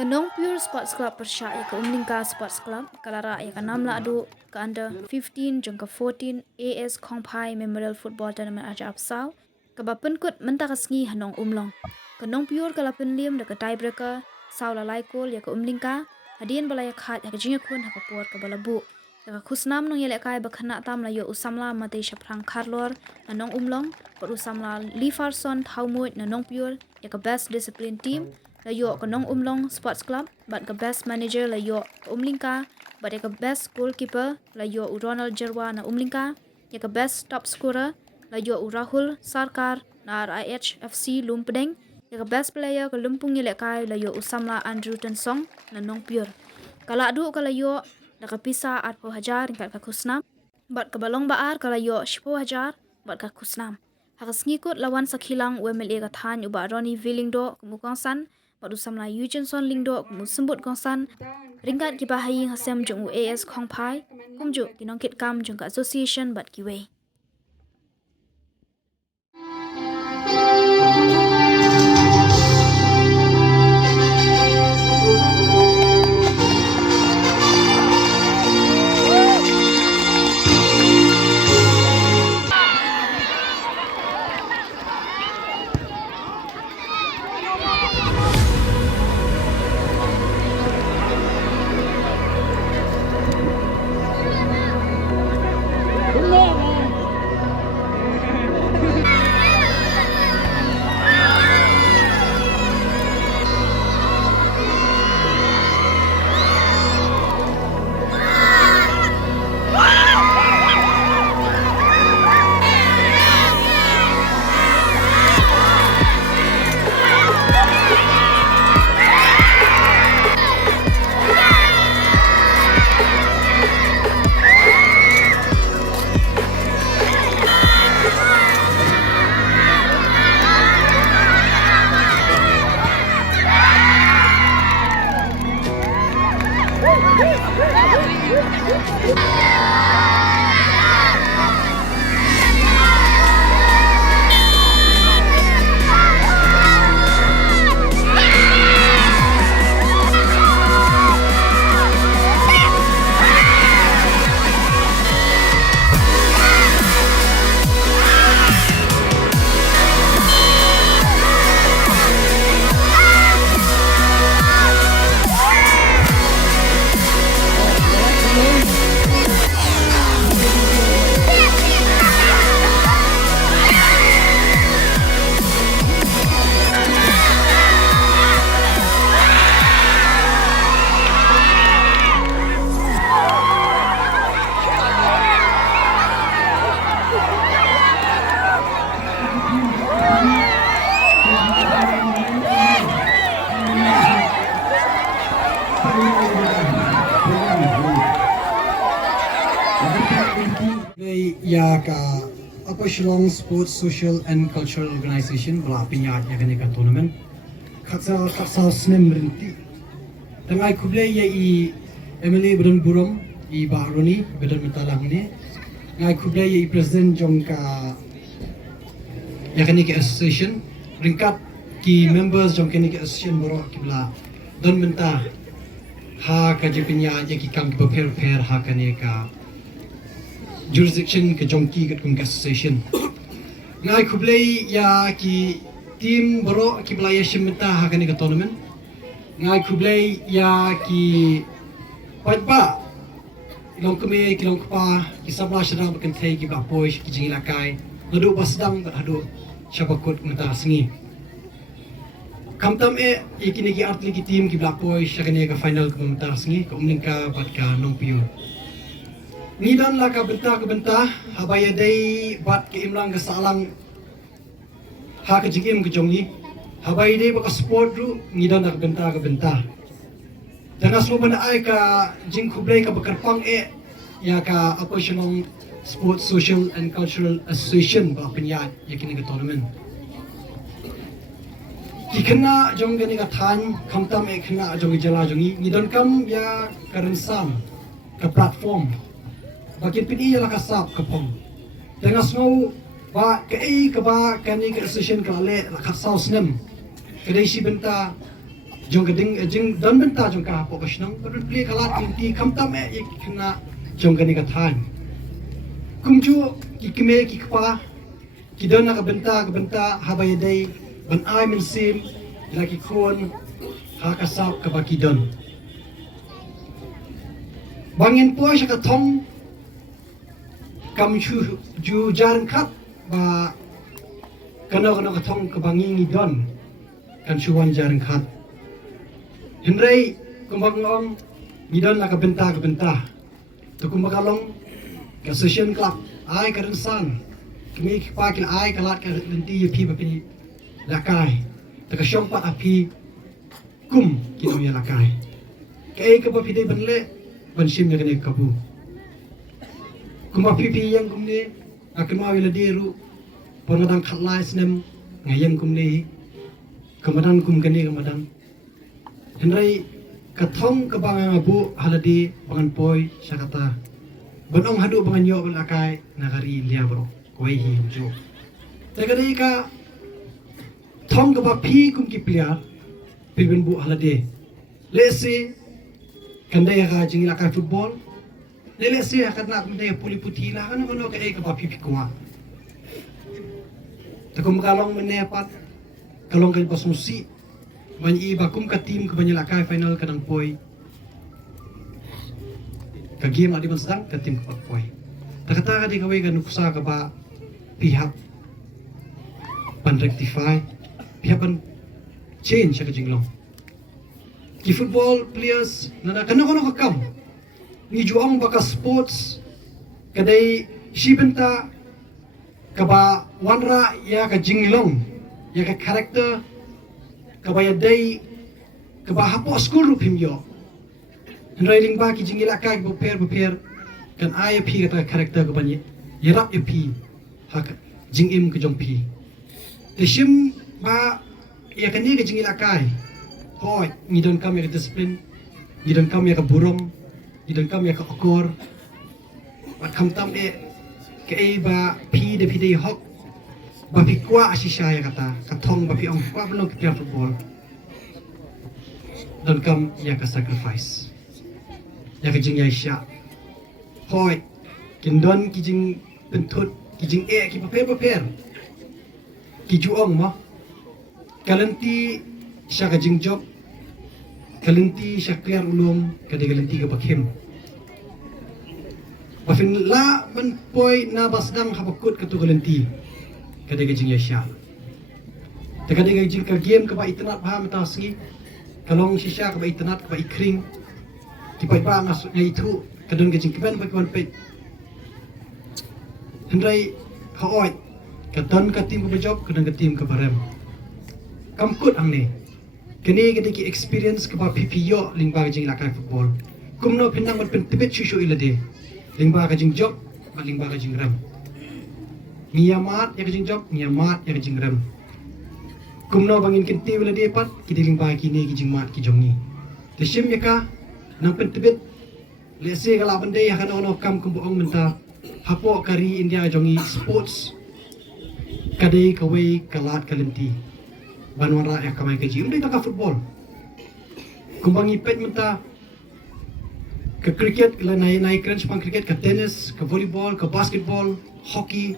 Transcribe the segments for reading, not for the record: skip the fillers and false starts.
Kanong Pure Sports Club Persya ya ke Umlingka Sports Club kalara ya ke 6 la adu ke under 15 jeng ke 14 AS Kongpai Memorial Football Tournament aja apsau ke bapen kut mentaka sengi hanong umlong. Kanong Pure ke lapen liam de ke tiebreaker sau la laikol ya ke Umlingka hadian balaya khat ya ke jinga kun ha ke puar ke balabu. Ya ke kusnam nong yelek kai bakhanak tam la yo usamla mate shaprang karlor hanong umlong per usamla Lee Farson Taumut nanong Pure ya ke best discipline team la yo kanong umlong sports club bat ke best manager la yo umlingka bat ke best goalkeeper la yo Ronald Jerwa na umlingka ya ke best top scorer la yo Rahul Sarkar na RIH FC Lumpedeng ya ke best player ke Lumpung Yelekai la yo Usamla Andrew Tensong na nong pure kala adu kala yo da ke pisa at po hajar ringkat ke kusnam bat ke balong baar kala yo shpo hajar bat ke kusnam hakas ngikut lawan sakilang UMLA ka than uba Ronnie Villingdo kumukangsan Madu samla Eugenson Lingdo musembut gongsan ringkat ki bahai hasem jong AS Kongpai kumju kinongkit kam jong association bat kiwei. Ya ka apa Shillong Sports Social and Cultural Organization bela pinyat ya kene ka tournament khatsa snem rinti tangai kuble ya I Emily Bron Burom I Bahroni bedan metalang ni ngai kuble ya I president jong ka ya kene ka association ringkat ki members jong kene ka association boro kibla don menta ha ka je pinyat ya ki kam prepare ha kene ka jurisdiction ke jongki kat kum association ngai kublai ya ki team boro ki belaya shimta ha kan ke tournament ngai kublai ya ki patba ilong keme ki long pa ki sabla shara bakan thai ki ba poish ki jingila kai ladu basdang hadu shabakut mata singi kamtam ikini ki artli ki team ki black boy shakane ka final kum mata singi ko umlingka bat ka nong pio Nidan la ka benta habaya dai bat ke imlang ke salang ha ke jigim ke jongi habaya dai ba ka sport ru nidan la ka benta jangan slow bana ai ka jing kublai ka bakarpang ya ka apa shenong Sports Social and Cultural Association ba penyat ya kini ke tournament kikena jong gani ka than kamtam kena jong jala jongi nidan kam ya karensan ka platform Bagi pini ialah kasap kapong. Dengan snow ba kei ke ba kani ke association ke ale la kasau snem. Kedai si benta jong keding jing dan benta jong ka po kasnong per play kalat kinti kamtam ik kena jong kani kathan kumju kikme kikpa kidon na kabenta habay day ban ay min sim laki kon hakasap kabakidon bangin po siya katong kam ju jaran kat ba kano katong kabangin idon kan suwan jaran kat Henry kumbang idon na kabenta to kumbakalong ka session club ay karensan kami pakil ay kalat ka lenti pi bapini lakay taka syompa api kum kino ya lakay kay ka bapide banle bansim ya kani kabu kuma pipi yang kumne akma wila deru pongadang khatlai snem ngayang kumne kamadan kum kani kamadan henrai kathong kabang abu haladi bangan poi syakata banong hadu bangan yo balakai nagari liya bro koi hi jo tegari ka thong ka pi kum ki player pilben bu halade lese kandai ka jing lakai football lese akan nak mendai puli putih lah kan ka ai ka pi kwa takum kalong menepat kalong ka basungsi man iba kum ka team ka banyalakai final kanang poi ka game adi mansang ka team ka poi takata ka di kawai ka nuksa ka ba pihak pan rectify pihak pan change ka jinglong ki football players na kano ka kam ni juang baka sports kadai shibenta ka ba wanra ya ka jinglong ya ka character kabaya day kabahapo school rupim yo railing ba ki jingila ka beper kan aya pi kata karakter ko bani yarap ya pi hak jingim ke jong pi teshim ba ya kan ni ke jingila kai hoy ngidon kam ya discipline ngidon kam ya ka burong ngidon kam ya ka okor wat kam tam ke ba pi de hok bapi kwa asisya ya kata katong bapi ang kwa belum kita football dan kam ya ka sacrifice ya kijing ya isya hoy kindon kijing pentut kijing ki paper ki juong mo kalanti siya kijing job kalanti siya clear ulum kada kalanti ka bakhim bafin la man poy na basdang habakut katu kalanti kada gajing yasya kada gajing ka game ka ba itanat ba mataski kalong sisya ka ba itanat ka ba ikring tipay pa nga itu kadon gajing kiban ba kiban pe hendrai haoy kadon ka team ka job kadon ka team ka barem kamkut ang ni kani kada ki experience ka ba PPO lingba gajing lakay football kumno pinang man pentibet shushu ilade lingba gajing job ba lingba gajing ram Niyamat ya kajing job, niyamat ya kajing rem. Kumno bangin kinti wala di pat, kidiling ba kini kajing mat ki jongi. Teshim ya ka nang pentibit. Lese kala bandai ya kana ono kam kumbuong menta. Hapo kari India jongi sports. Kadai kawai kalat kalenti. Banwara ya kamai kaji. Undai taka football. Kumbangi pet menta. Ke cricket, kala naik crunch pang cricket, ke tennis, ke volleyball, ke basketball, hockey,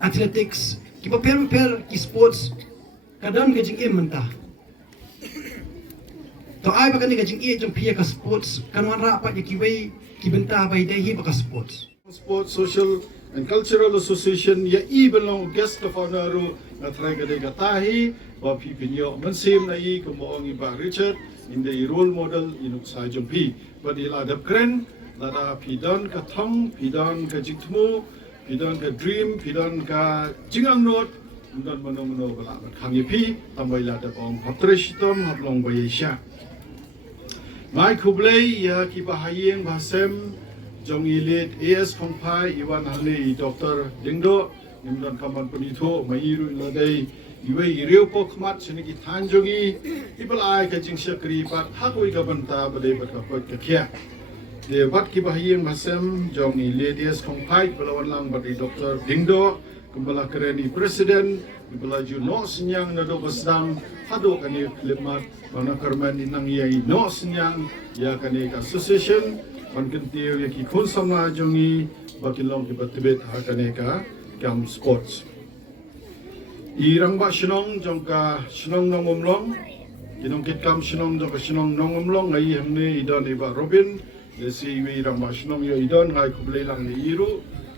athletics, ki prepare ki sports kadang gajing mentah. To ai bakani gajing jong pia ka sports kanwan ra pa ki wei ki bentah bai dai hi baka sports. Sports Social and Cultural Association ya belong guest of honor na try ka dai gatahi wa pipinyo mansim na kumoong iba Richard in the role model inuk sa jong pi badil adap kren lada pidon ka thong pidon ka jikmu pidon ka dream pidon ka jingang not dan mano bala khangi pi tambay lada pong patresiton hablong bayesya mai kublay ya ki bahayeng basem jong ilit AS Kongpai iwan hali Dr. Dingdo nimdan kaman punito mairu ladai iwe iriu po kmat sinigi tanjongi ibal ka jing syakri pat hakui ka banta badai bat ka pot ka kya de wat ki bahayeng basem jong ilit AS Kongpai balawan lang badi Dr. Dingdo kumbala kereni presiden ibelaju no senyang na do basdang hado kani klimat mana karman inang yai no senyang ya kani association ban kentiu ya ki khun samna jongi bakilong ki batibet ha kani ka kam sports irang ba shinong jongka shinong nongomlong kinong kit kam shinong jongka shinong nongomlong ngai hamne idon iba robin desi wi irang ba shinong yo idon ngai kublei lang ni iru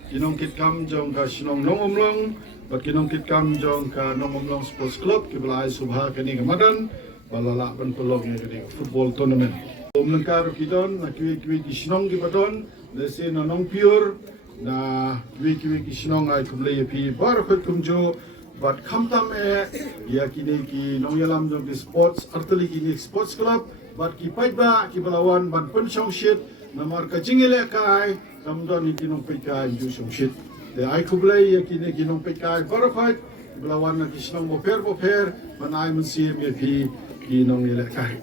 kinong kit kam jongka shinong nongomlong bat kinong kit kam jongka nongomlong sports club kiblai subha kani kamadan balala ban pelong ya kani football tournament Omlengkar kidon na kiwi kisnong kibadon desi na nong pure na kiwi kisnong ay kumlay pi barakot kumjo bat kamtam ya kini ki nong yalam jong di sports artali kini sports club bat ki paitba ki balawan ban pensyong shit na marka jingile kai kamdon ni kinong pika ju shong shit de ay kumlay ya kini kinong pika barakot balawan na kisnong boper ban ay mensim ya pi kinong ile kai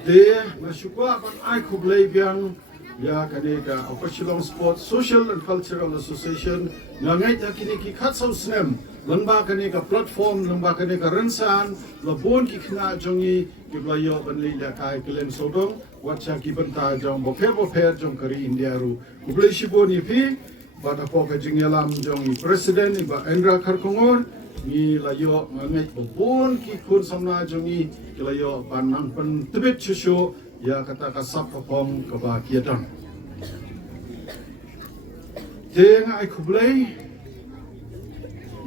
Dia nasyukwa ban ai kublai biang ya kaneka Opashilong Sports Social and Cultural Association ngangai takini ki khatsau snem lamba kaneka platform lamba kaneka rensan labon ki khna jongi ki blayo ban lila kai klem sodong wacha ki banta jong bofer jong kari India ru kublai shiboni pi bata ko ka jingyalam jong president iba Endra Kharkongor ni layo ngai bobon ki kun samna jongi kilayo panang pen tebet chusu ya kata kasap kapong kebahagiaan tenga ai kublai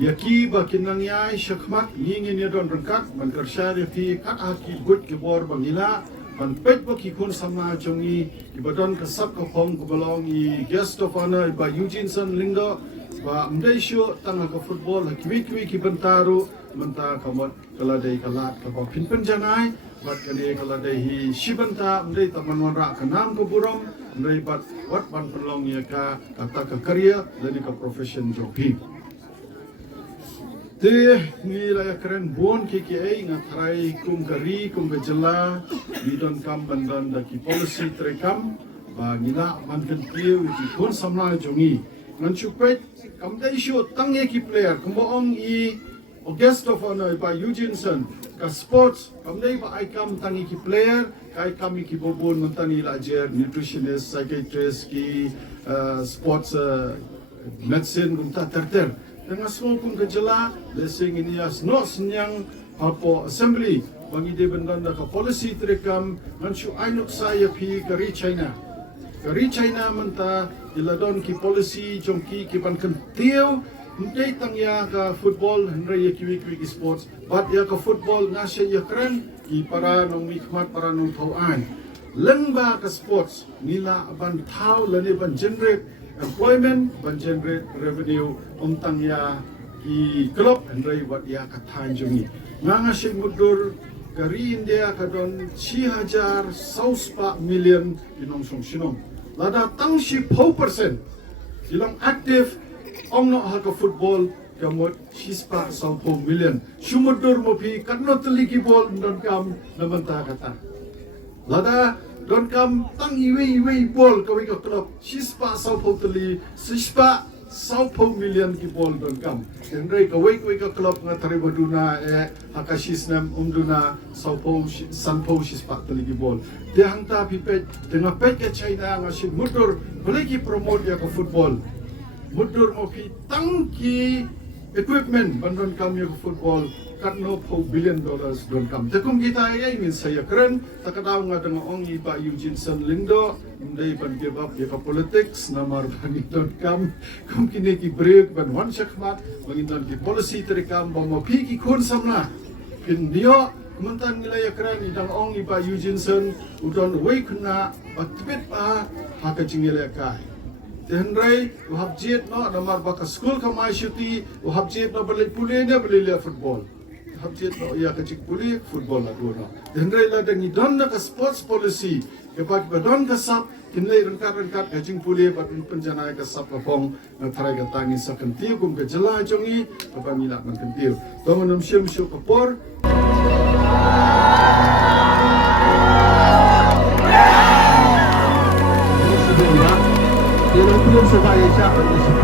ya ki bakinang yai syakmat ingin ya don rengkat man kersyari fi kat haki gut kibor bangila man pet baki kun samna jongi ibadon kasap kapong kebalong i guest of honor ba Eugene San Lindo ba mdaisyo tanga ka football kiwi ki bentaru menta kamot kaladai kalat ka pin penjanai bat kali kaladai hi shibanta mdai taman wara kanam ko burom mdai bat wat ban pelong ya ka kata ka career dan ka profession jobi te ni la keren bon ki ai ngatrai kum kari kum gejala ni don kam bandan da ki policy trekam ba ngila man kan tiu ki kon samna jongi ngan chupet kam dai sho tang ye ki player kumong I guest of honor by Eugene San ka sports kam dai ba ai kam tang ki player kai kam ki bobon mentani lajer nutritionist psychiatrist ki sports medicine kum ta terter dengan semua kum kejala lesing ini as no senyang hapo assembly bangi de bendan da ka policy terekam ngan shu ainuk saya pi kari China menta iladon ki policy jongki ki ban kentiu mdei tang ya ka football hendra ya kiwi ki sports bat ya ka football ngasya ya keren ki para nong mikmat para nong tauan lengba ka sports nila ban tau lani ban generate employment ban generate revenue tang ya ki club hendra wat ya ka tan jongi ngasya mudur kari India kadon 6,000 million inong song lada tangsi 4% ilang aktif ong no haka football kamot 6,000 million sumudur mo pi kadno teliki bol don kam namanta kata lada don kam tang iwi bol kawi ka club 6,000 teli 6,000 million ki bol don kam endrai kawi ka club nga taribaduna haka sisnam umduna sanpo 6,000 teli ki bol dia hangta pipet dengan pet ke China ngasih mudur boleh ki promote ya ke football mudur mo pi tangki equipment bandon kami ke football katno $4 billion don kam tekum kita ya ingin saya keren takadaw nga dengan ongi Pak Eugene San Lindo ndai ban give up ya ke politics namar bani don kam kum kini ki break ban wan syakmat bangindon ki policy terekam mo pi ki kun samna kin dia mentan nilai keren idang ong iba Eugene San udon wei kena batbet pa haka jingile kai tenrai uhab jet no namar baka school ka mai shuti uhab jet no balik pulih dia beli football uhab jet no ya kecik pulih football la no tenrai la dang idon ka sports policy kepat badon ka sap kinlai rengkat kajing pulih bat penjana ka sap kapong tarai ka tangi sakentiu kum ka jela jongi ka nila man kentiu tongonum syem syu kapor sebelumnya, dia belum survive